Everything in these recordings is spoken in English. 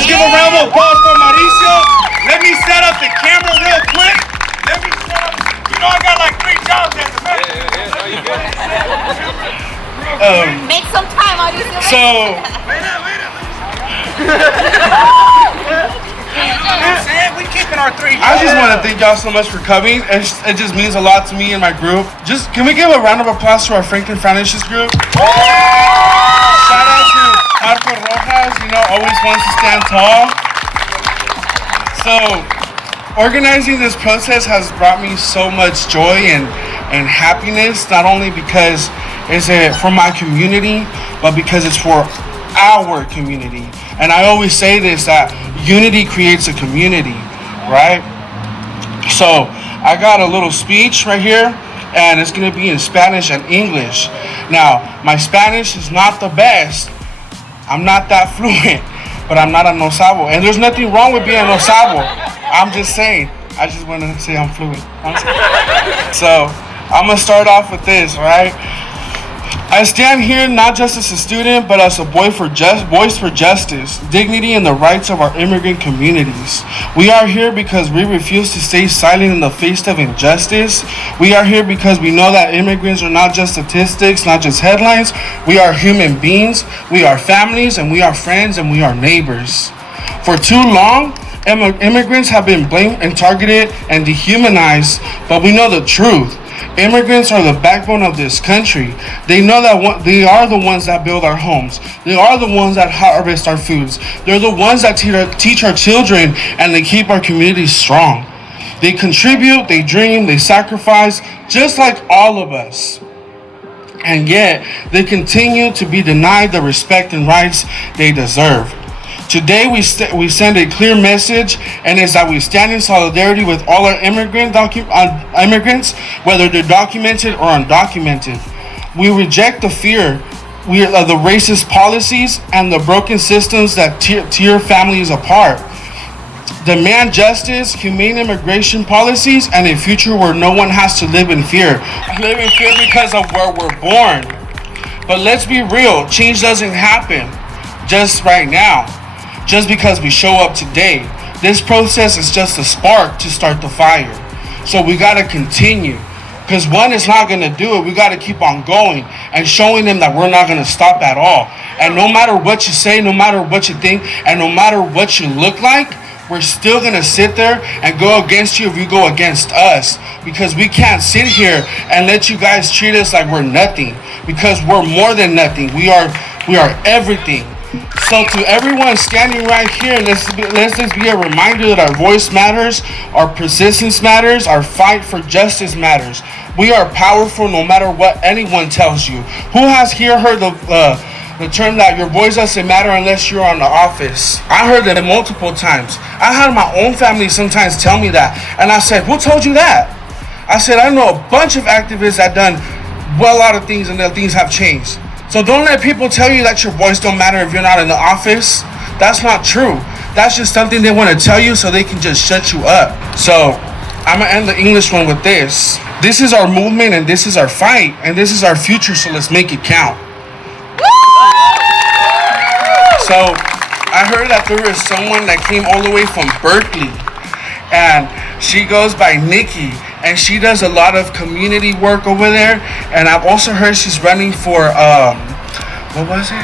Let's give a round of applause for Maurisio. Let me set up the camera real quick. I got like 3 jobs as a man. Make some time, Maurisio. So, we keeping our 3 jobs. I just want to thank y'all so much for coming. It just means a lot to me and my group. Just can we give a round of applause to our Franklin Foundations group? Shout out to Marco Rojas, always wants to stand tall. So, organizing this protest has brought me so much joy and happiness, not only because it's for my community, but because it's for our community. And I always say this, that unity creates a community, right? So I got a little speech right here, and it's going to be in Spanish and English. Now, my Spanish is not the best. I'm not that fluent, but I'm not a no sabo. And there's nothing wrong with being a no sabo. I'm just saying. I just want to say I'm fluent. So I'm going to start off with this, right? I stand here not just as a student, but as a voice for justice, dignity, and the rights of our immigrant communities. We are here because we refuse to stay silent in the face of injustice. We are here because we know that immigrants are not just statistics, not just headlines. We are human beings, we are families, and we are friends, and we are neighbors. For too long, immigrants have been blamed and targeted and dehumanized, but we know the truth. Immigrants are the backbone of this country. They know that they are the ones that build our homes. They are the ones that harvest our foods. They're the ones that teach our children, and they keep our communities strong. They contribute, they dream, they sacrifice, just like all of us. And yet, they continue to be denied the respect and rights they deserve. Today, we send a clear message, and it's that we stand in solidarity with all our immigrants, whether they're documented or undocumented. We reject the fear, the racist policies, and the broken systems that tear families apart. Demand justice, humane immigration policies, and a future where no one has to live in fear. Live in fear because of where we're born. But let's be real, change doesn't happen just right now. Just because we show up today. This process is just a spark to start the fire. So we gotta continue. Because one is not gonna do it. We gotta keep on going and showing them that we're not gonna stop at all. And no matter what you say, no matter what you think, and no matter what you look like, we're still gonna sit there and go against you if you go against us. Because we can't sit here and let you guys treat us like we're nothing. Because we're more than nothing. We are everything. So to everyone standing right here, let's just be a reminder that our voice matters, our persistence matters, our fight for justice matters. We are powerful no matter what anyone tells you. Who has here heard the term that your voice doesn't matter unless you're on the office? I heard that multiple times. I had my own family sometimes tell me that. And I said, who told you that? I said, I know a bunch of activists that done a lot of things and that things have changed. So don't let people tell you that your voice don't matter if you're not in the office. That's not true. That's just something they want to tell you so they can just shut you up. So I'm going to end the English one with this. This is our movement, and this is our fight, and this is our future, so let's make it count. So I heard that there was someone that came all the way from Berkeley, and she goes by Nikki. And she does a lot of community work over there. And I've also heard she's running for, what was it?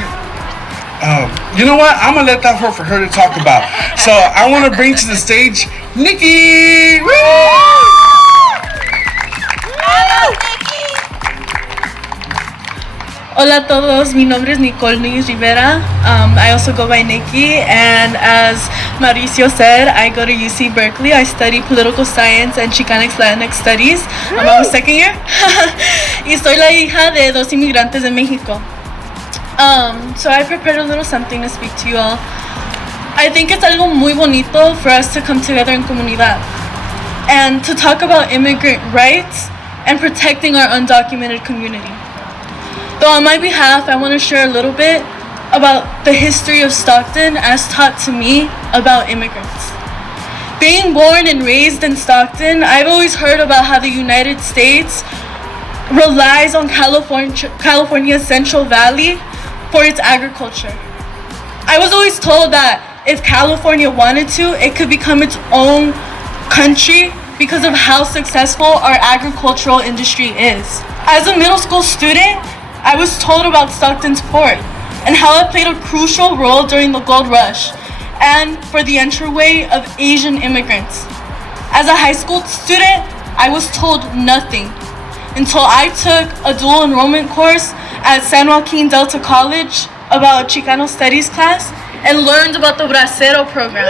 You know what? I'm going to let that for her to talk about. So I want to bring to the stage Nikki. Woo! Hola a todos, mi nombre es Nicole Núñez Rivera. I also go by Nikki, and as Maurisio said, I go to UC Berkeley. I study political science and Chicanics Latinx studies. I'm on my second year. Y soy la hija de 2 inmigrantes de México. So I prepared a little something to speak to you all. I think it's algo muy bonito for us to come together in comunidad and to talk about immigrant rights and protecting our undocumented community. Though on my behalf, I want to share a little bit about the history of Stockton as taught to me about immigrants. Being born and raised in Stockton, I've always heard about how the United States relies on California's Central Valley for its agriculture. I was always told that if California wanted to, it could become its own country because of how successful our agricultural industry is. As a middle school student, I was told about Stockton's port and how it played a crucial role during the gold rush and for the entryway of Asian immigrants. As a high school student, I was told nothing until I took a dual enrollment course at San Joaquin Delta College about a Chicano Studies class and learned about the Bracero program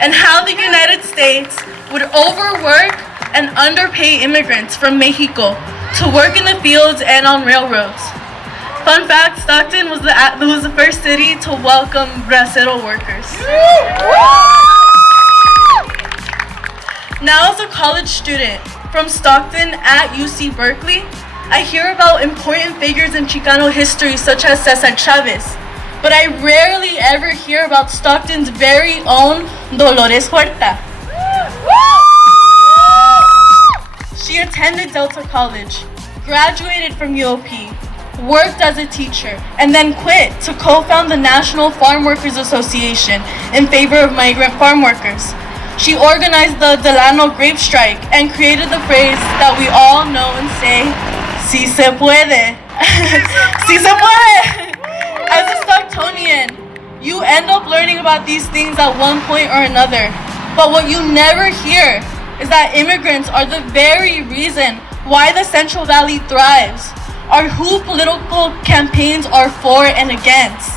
and how the United States would overwork and underpay immigrants from Mexico to work in the fields and on railroads. Fun fact, Stockton was the first city to welcome Bracero workers. Now as a college student from Stockton at UC Berkeley, I hear about important figures in Chicano history such as Cesar Chavez, but I rarely ever hear about Stockton's very own Dolores Huerta. She attended Delta College, graduated from UOP, worked as a teacher, and then quit to co-found the National Farm Workers Association in favor of migrant farm workers. She organized the Delano grape strike and created the phrase that we all know and say, "Si se puede." Si se puede! As a Stocktonian, you end up learning about these things at one point or another. But what you never hear is that immigrants are the very reason why the Central Valley thrives, are who political campaigns are for and against,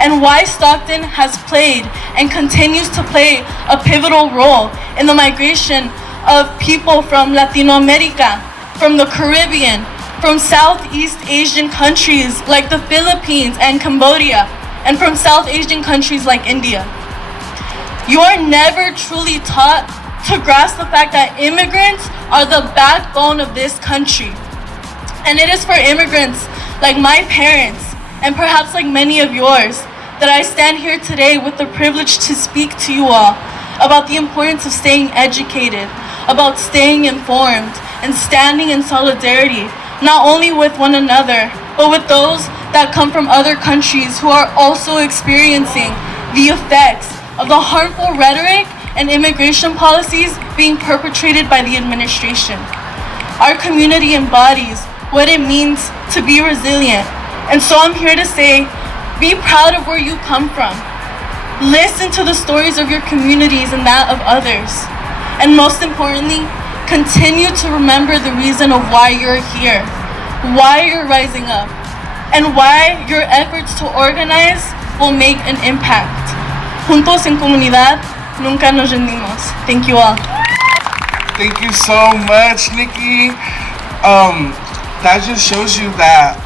and why Stockton has played and continues to play a pivotal role in the migration of people from Latino America, from the Caribbean, from Southeast Asian countries like the Philippines and Cambodia, and from South Asian countries like India. You are never truly taught to grasp the fact that immigrants are the backbone of this country. And it is for immigrants like my parents, and perhaps like many of yours, that I stand here today with the privilege to speak to you all about the importance of staying educated, about staying informed, and standing in solidarity, not only with one another, but with those that come from other countries who are also experiencing the effects of the harmful rhetoric and immigration policies being perpetrated by the administration. Our community embodies what it means to be resilient, and so I'm here to say, be proud of where you come from. Listen to the stories of your communities and that of others. And most importantly, continue to remember the reason of why you're here, why you're rising up, and why your efforts to organize will make an impact. Juntos en comunidad, nunca nos rendimos. Thank you all. Thank you so much, Nikki. That just shows you that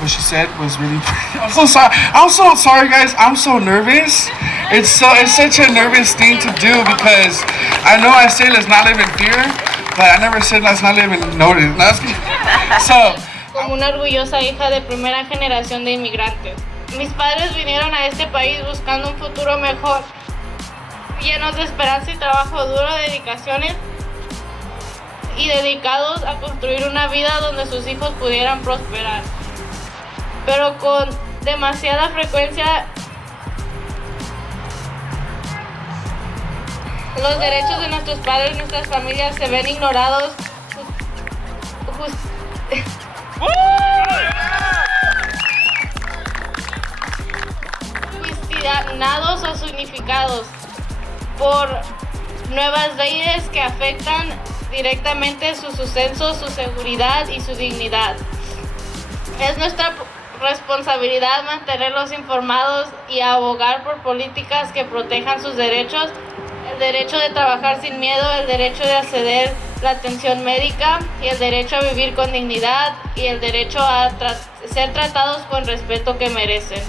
what she said was really pretty. I'm so sorry. I'm so sorry, guys. I'm so nervous. It's such a nervous thing to do because I know I say let's not live in fear, but I never said let's not live in notice. So, como una orgullosa hija de primera generación de inmigrantes. Mis padres vinieron a este país buscando un futuro mejor, llenos de esperanza y trabajo duro, dedicaciones y dedicados a construir una vida donde sus hijos pudieran prosperar. Pero con demasiada frecuencia los derechos de nuestros padres y nuestras familias se ven ignorados, cuestionados o significados por nuevas leyes que afectan directamente su sustento, su seguridad y su dignidad. Es nuestra responsabilidad mantenerlos informados y abogar por políticas que protejan sus derechos, el derecho de trabajar sin miedo, el derecho de acceder a la atención médica y el derecho a vivir con dignidad y el derecho a ser tratados con respeto que merecen.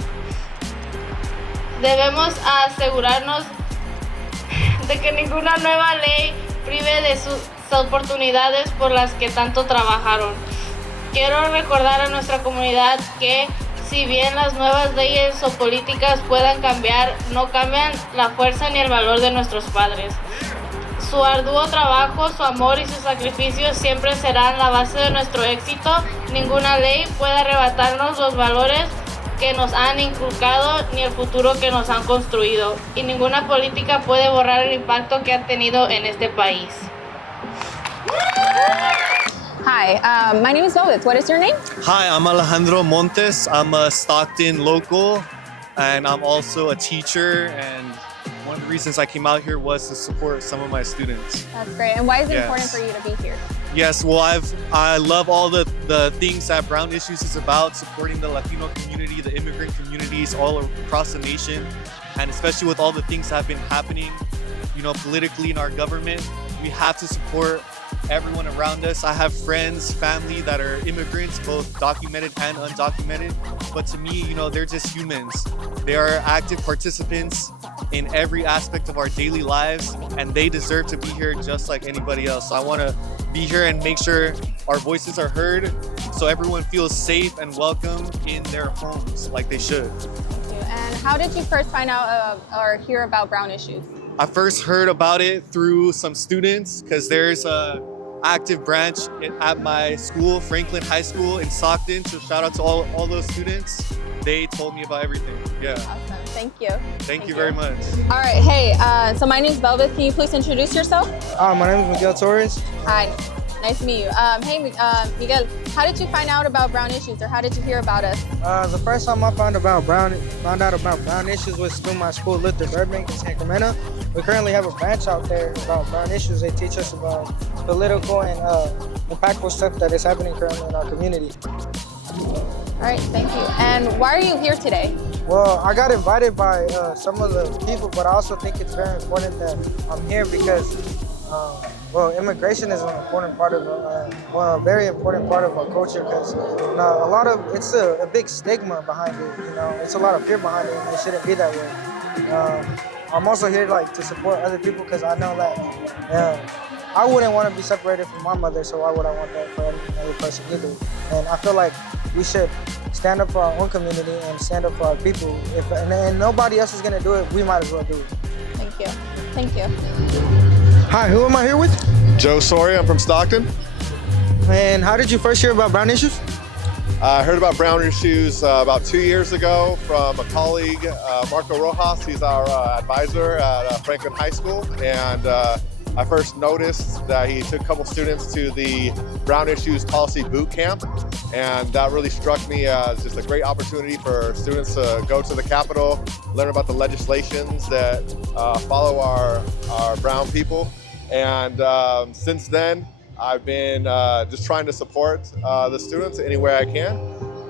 Debemos asegurarnos de que ninguna nueva ley prive de sus oportunidades por las que tanto trabajaron. Quiero recordar a nuestra comunidad que si bien las nuevas leyes o políticas puedan cambiar, no cambian la fuerza ni el valor de nuestros padres. Su arduo trabajo, su amor y sus sacrificios siempre serán la base de nuestro éxito. Ninguna ley puede arrebatarnos los valores que nos han inculcado ni el futuro que nos han construido. Y ninguna política puede borrar el impacto que han tenido en este país. Hi, my name is Velvet. What is your name? Hi, I'm Alejandro Montes. I'm a Stockton local, and I'm also a teacher. And one of the reasons I came out here was to support some of my students. That's great. And why is it Yes. important for you to be here? Yes, well, I love all the things that Brown Issues is about, supporting the Latino community, the immigrant communities all across the nation, and especially with all the things that have been happening, politically in our government. We have to support everyone around us. I have friends, family that are immigrants, both documented and undocumented. But to me, they're just humans. They are active participants in every aspect of our daily lives, and they deserve to be here just like anybody else. So I want to be here and make sure our voices are heard, so everyone feels safe and welcome in their homes like they should. Thank you. And how did you first find out or hear about Brown Issues? I first heard about it through some students because there's a active branch at my school, Franklin High School in Stockton. So shout out to all those students. They told me about everything. Yeah. Awesome. Thank you. Thank you very much. All right. Hey, so my name is Velvet. Can you please introduce yourself? My name is Miguel Torres. Hi. Nice to meet you. Hey, Miguel, how did you find out about Brown Issues, or how did you hear about us? The first time I found out about Brown Issues was through my school, Luther Burbank in Sacramento. We currently have a branch out there about Brown Issues. They teach us about political and impactful stuff that is happening currently in our community. All right, thank you. And why are you here today? Well, I got invited by some of the people, but I also think it's very important that I'm here because, immigration is an important part of, a very important part of our culture because it's a big stigma behind it. It's a lot of fear behind it, and it shouldn't be that way. I'm also here to support other people because I know that I wouldn't want to be separated from my mother, so why would I want that for any other person either? And I feel like we should stand up for our own community and stand up for our people. And nobody else is going to do it, we might as well do it. Thank you. Thank you. Hi, who am I here with? Joe Sori, I'm from Stockton. And how did you first hear about Brown Issues? I heard about Brown Issues about 2 years ago from a colleague, Marco Rojas. He's our advisor at Franklin High School. And I first noticed that he took a couple students to the Brown Issues Policy Boot Camp. And that really struck me as just a great opportunity for students to go to the Capitol, learn about the legislations that follow our brown people. And since then, I've been just trying to support the students any way I can.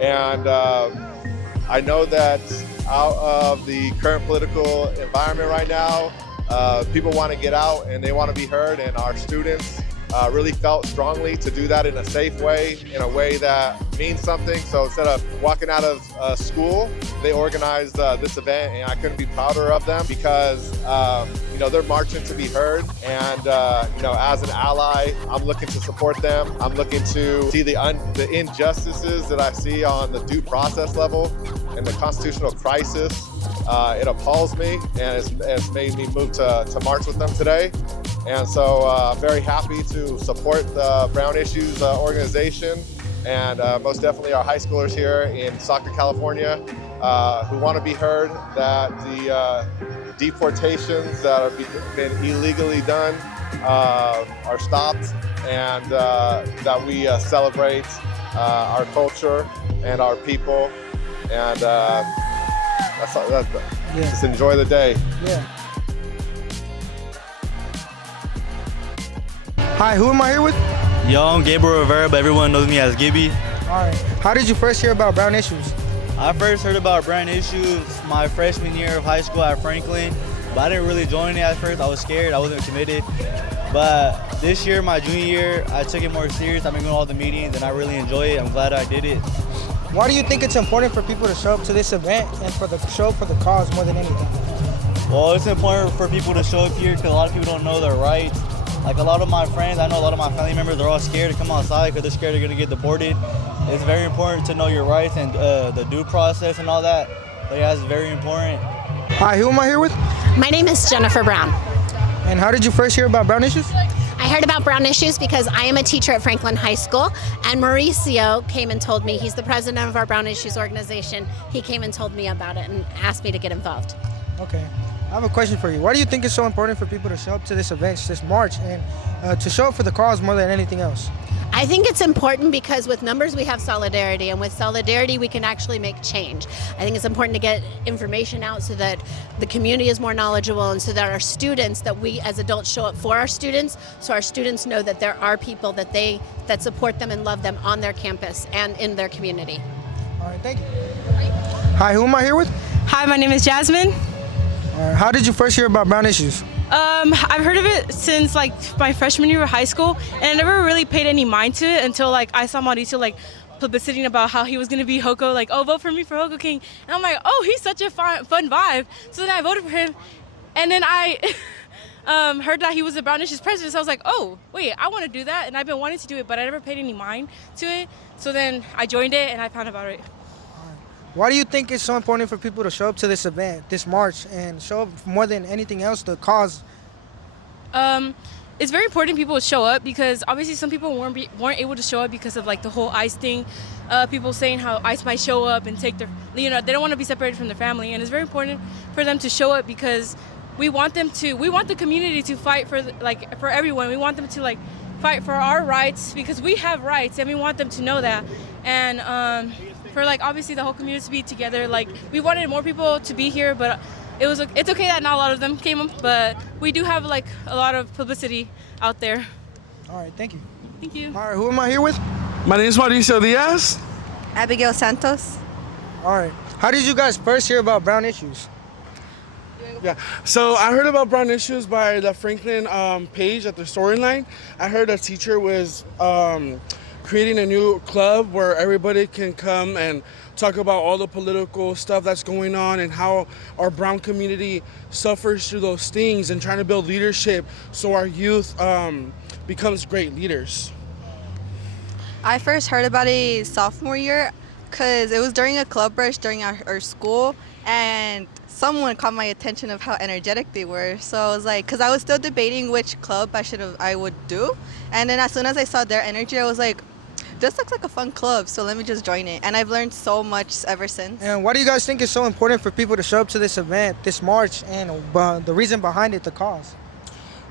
And I know that out of the current political environment right now, people want to get out and they want to be heard, and our students really felt strongly to do that in a safe way, in a way that means something. So instead of walking out of school, they organized this event, and I couldn't be prouder of them because they're marching to be heard. And as an ally, I'm looking to support them. I'm looking to see the injustices that I see on the due process level and the constitutional crisis. It appalls me, and it's made me move to march with them today. And so I'm very happy to support the Brown Issues organization, and most definitely our high schoolers here in Stockton, California, who want to be heard, that the deportations that have been illegally done are stopped, and that we celebrate our culture and our people, and just enjoy the day. Yeah. Hi, who am I here with? Yo, I'm Gabriel Rivera, but everyone knows me as Gibby. All right. How did you first hear about Brown Issues? I first heard about Brown Issues my freshman year of high school at Franklin, but I didn't really join it at first. I was scared, I wasn't committed. But this year, my junior year, I took it more serious. I've been going to all the meetings, and I really enjoy it. I'm glad I did it. Why do you think it's important for people to show up to this event and show up for the cause more than anything? Well, it's important for people to show up here because a lot of people don't know their rights. Like a lot of my friends, I know a lot of my family members, they're all scared to come outside because they're scared they're going to get deported. It's very important to know your rights and the due process and all that. So yeah, it's very important. Hi, who am I here with? My name is Jennifer Brown. And how did you first hear about Brown Issues? I heard about Brown Issues because I am a teacher at Franklin High School, and Maurisio came and told me, he's the president of our Brown Issues organization. He came and told me about it and asked me to get involved. Okay. I have a question for you. Why do you think it's so important for people to show up to this event, this march, and to show up for the cause more than anything else? I think it's important because with numbers we have solidarity, and with solidarity we can actually make change. I think it's important to get information out so that the community is more knowledgeable, and so that our students, that we as adults show up for our students, so our students know that there are people that support them and love them on their campus and in their community. All right, thank you. Hi, who am I here with? Hi, my name is Jasmine. How did you first hear about Brown Issues? I've heard of it since like my freshman year of high school, and I never really paid any mind to it until like I saw Maurisio like publicity about how he was gonna be Hoko, like, oh, vote for me for Hoko King, and I'm like, oh, he's such a fun vibe. So then I voted for him, and then I heard that he was the Brown Issues president. So I was like, oh, wait, I want to do that, and I've been wanting to do it, but I never paid any mind to it. So then I joined it, and I found about it. Why do you think it's so important for people to show up to this event, this march, and show up more than anything else, the cause? It's very important people show up because obviously some people weren't able to show up because of like the whole ICE thing. People saying how ICE might show up and take their, they don't want to be separated from their family, and it's very important for them to show up because we want the community to fight for for everyone. We want them to like fight for our rights because we have rights, and we want them to know that. And for like obviously the whole community to be together. Like we wanted more people to be here, but it's okay that not a lot of them came, but we do have like a lot of publicity out there. All right, thank you. Thank you. All right, who am I here with? My name is Maurisio Diaz. Abigail Santos. All right. How did you guys first hear about Brown Issues? Yeah, so I heard about Brown Issues by the Franklin page at the storyline. I heard a teacher was creating a new club where everybody can come and talk about all the political stuff that's going on and how our brown community suffers through those things, and trying to build leadership so our youth becomes great leaders. I first heard about it sophomore year because it was during a club rush during our school, and someone caught my attention of how energetic they were. So I was like, because I was still debating which club I would do, and then as soon as I saw their energy, I was like, this looks like a fun club, so let me just join it. And I've learned so much ever since. And why do you guys think it's so important for people to show up to this event, this march, and the reason behind it, the cause?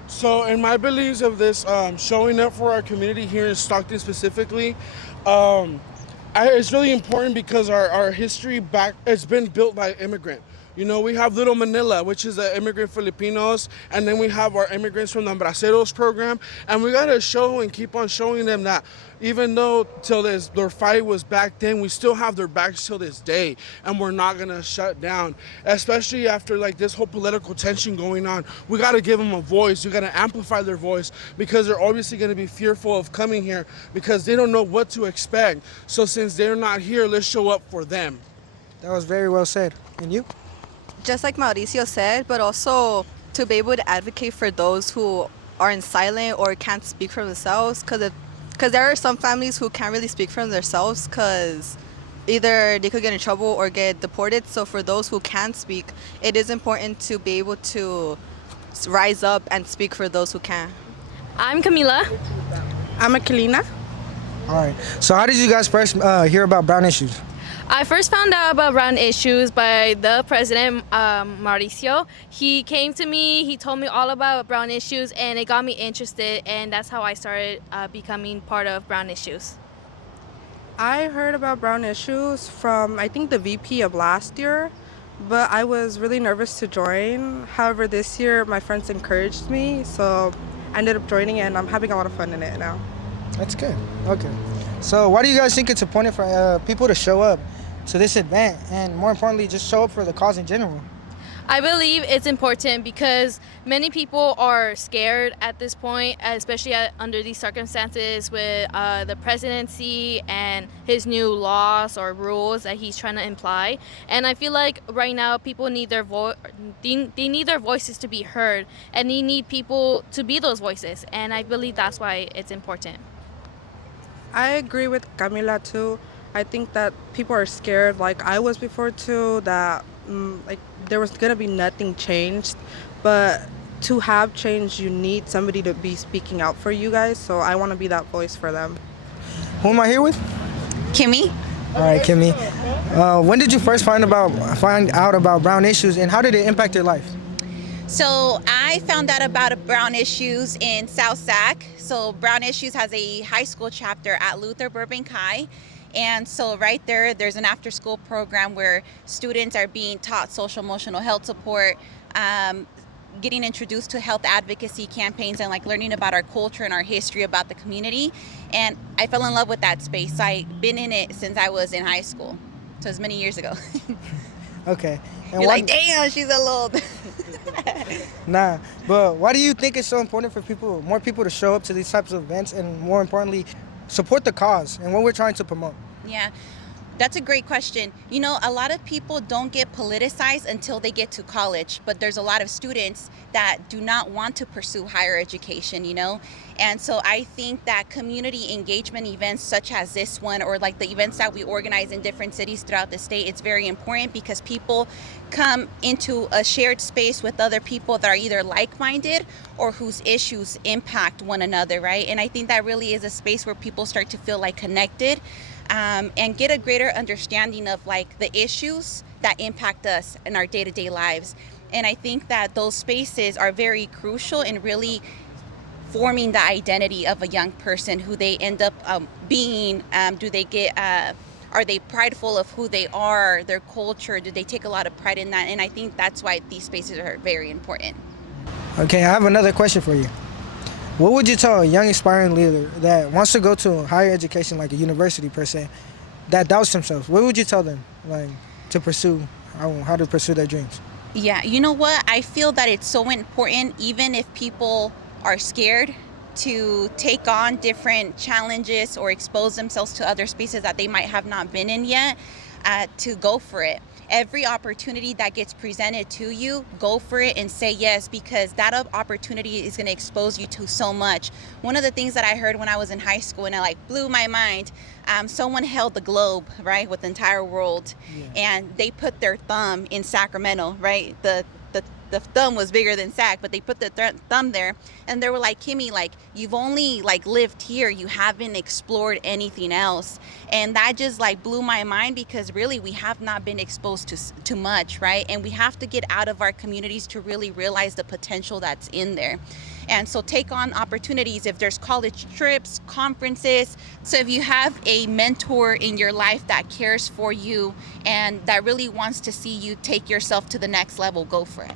So in my beliefs of this, showing up for our community here in Stockton specifically, it's really important because our history it's been built by immigrant. You know, we have Little Manila, which is the immigrant Filipinos, and then we have our immigrants from the Braceros program, and we gotta show and keep on showing them that even though their fight was back then, we still have their backs till this day, and we're not gonna shut down. Especially after like this whole political tension going on, we gotta give them a voice. We gotta amplify their voice because they're obviously gonna be fearful of coming here because they don't know what to expect. So since they're not here, let's show up for them. That was very well said. And you? Just like Mauricio said, but also to be able to advocate for those who are in silent or can't speak for themselves, because there are some families who can't really speak for themselves because either they could get in trouble or get deported. So for those who can speak, it is important to be able to rise up and speak for those who can. I'm Camila. I'm Akilina. All right. So how did you guys first hear about Brown Issues? I first found out about Brown Issues by the president, Maurisio. He came to me, he told me all about Brown Issues, and it got me interested, and that's how I started becoming part of Brown Issues. I heard about Brown Issues from, I think, the VP of last year, but I was really nervous to join. However, this year my friends encouraged me, so I ended up joining it, and I'm having a lot of fun in it now. That's good. Okay. So why do you guys think it's important for people to show up to this event, and more importantly, just show up for the cause in general? I believe it's important because many people are scared at this point, especially under these circumstances with the presidency and his new laws or rules that he's trying to imply. And I feel like right now people need their they need their voices to be heard, and they need people to be those voices. And I believe that's why it's important. I agree with Camila too. I think that people are scared, like I was before too, that like there was gonna be nothing changed. But to have change, you need somebody to be speaking out for you guys. So I want to be that voice for them. Who am I here with? Kimmy. All right, Kimmy. When did you first find out about brown issues, and how did it impact your life? So I found out about Brown Issues in South Sac. So Brown Issues has a high school chapter at Luther Burbank High. And so right there's an after school program where students are being taught social emotional health support, getting introduced to health advocacy campaigns, and like learning about our culture and our history about the community. And I fell in love with that space. So I've been in it since I was in high school. So it's many years ago. Okay. And You're like, damn, she's a little... Nah, but why do you think it's so important for more people to show up to these types of events, and more importantly, support the cause and what we're trying to promote? Yeah, that's a great question. You know, a lot of people don't get politicized until they get to college, but there's a lot of students that do not want to pursue higher education, you know? And so I think that community engagement events such as this one, or like the events that we organize in different cities throughout the state, it's very important because people come into a shared space with other people that are either like-minded or whose issues impact one another, right? And I think that really is a space where people start to feel like connected, and get a greater understanding of like the issues that impact us in our day-to-day lives. And I think that those spaces are very crucial in really forming the identity of a young person, who they end up being. Do they get, are they prideful of who they are, their culture? Do they take a lot of pride in that? And I think that's why these spaces are very important. Okay, I have another question for you. What would you tell a young aspiring leader that wants to go to higher education, like a university per se, that doubts themselves? What would you tell them, like, to pursue, how to pursue their dreams? Yeah, you know what? I feel that it's so important, even if people are scared to take on different challenges or expose themselves to other spaces that they might have not been in yet, to go for it. Every opportunity that gets presented to you, go for it and say yes, because that opportunity is going to expose you to so much. One of the things that I heard when I was in high school, and it like blew my mind, someone held the globe, right, with the entire world, and they put their thumb in Sacramento, right? The thumb was bigger than Sac, but they put the thumb there, and they were like, Kimmy, like, you've only like lived here, you haven't explored anything else. And that just like blew my mind, because really we have not been exposed to much, right? And we have to get out of our communities to really realize the potential that's in there. And so take on opportunities. If there's college trips, conferences, so if you have a mentor in your life that cares for you and that really wants to see you take yourself to the next level, go for it.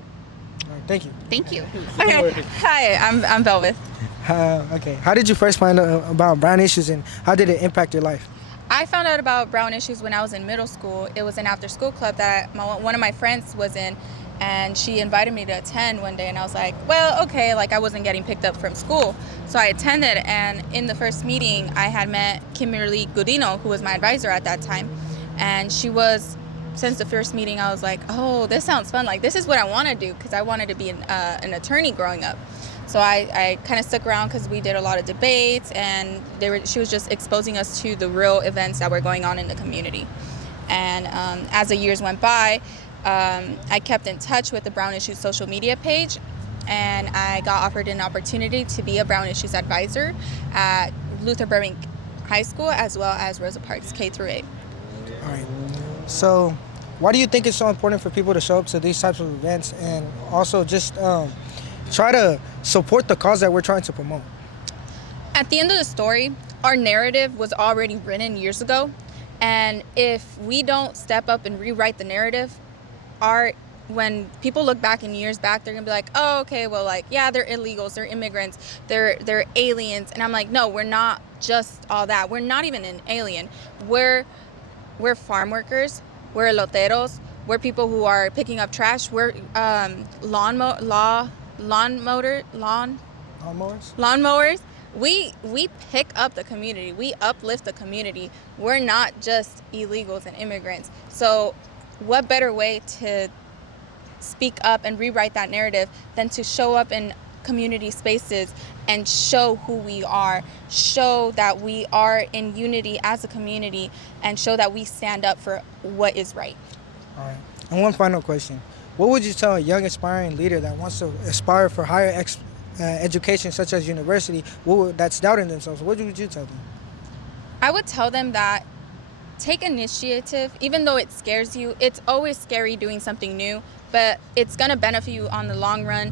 All right, thank you. Thank you. Okay. Hi, I'm Velvet. Okay, how did you first find out about brown issues, and how did it impact your life? I found out about brown issues when I was in middle school. It was an after-school club that one of my friends was in, and she invited me to attend one day, and I was like, well, okay, like I wasn't getting picked up from school. So I attended, and in the first meeting, I had met Kimberly Gudino, who was my advisor at that time, and she was, since the first meeting, I was like, oh, this sounds fun. Like, this is what I want to do, because I wanted to be an attorney growing up. So I kind of stuck around because we did a lot of debates, and she was just exposing us to the real events that were going on in the community. And as the years went by, I kept in touch with the Brown Issues social media page, and I got offered an opportunity to be a Brown Issues advisor at Luther Burbank High School, as well as Rosa Parks K through 8. All right. So why do you think it's so important for people to show up to these types of events, and also just try to support the cause that we're trying to promote? At the end of the story, our narrative was already written years ago, and if we don't step up and rewrite the narrative, when people look back in years back, they're gonna be like, oh, okay, well, like, yeah, they're illegals, they're immigrants, they're aliens. And I'm like, no, we're not just all that. We're not even an alien. We're farm workers, we're eloteros, we're people who are picking up trash, we're lawnmowers. We pick up the community, we uplift the community. We're not just illegals and immigrants. So what better way to speak up and rewrite that narrative than to show up in community spaces and show who we are, show that we are in unity as a community, and show that we stand up for what is right. All right. And one final question. what would you tell a young aspiring leader that wants to aspire for higher education such as university, that's doubting themselves? What would you tell them? I would tell them that take initiative, even though it scares you. It's always scary doing something new, but it's going to benefit you on the long run.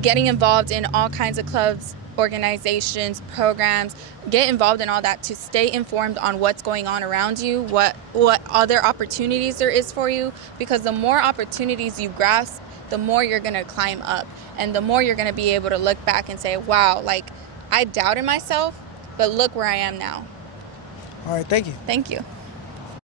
Getting involved in all kinds of clubs, organizations, programs, get involved in all that to stay informed on what's going on around you, what other opportunities there is for you, because the more opportunities you grasp, the more you're going to climb up, and the more you're going to be able to look back and say, wow, like I doubted myself, but look where I am now. All right, thank you. Thank you.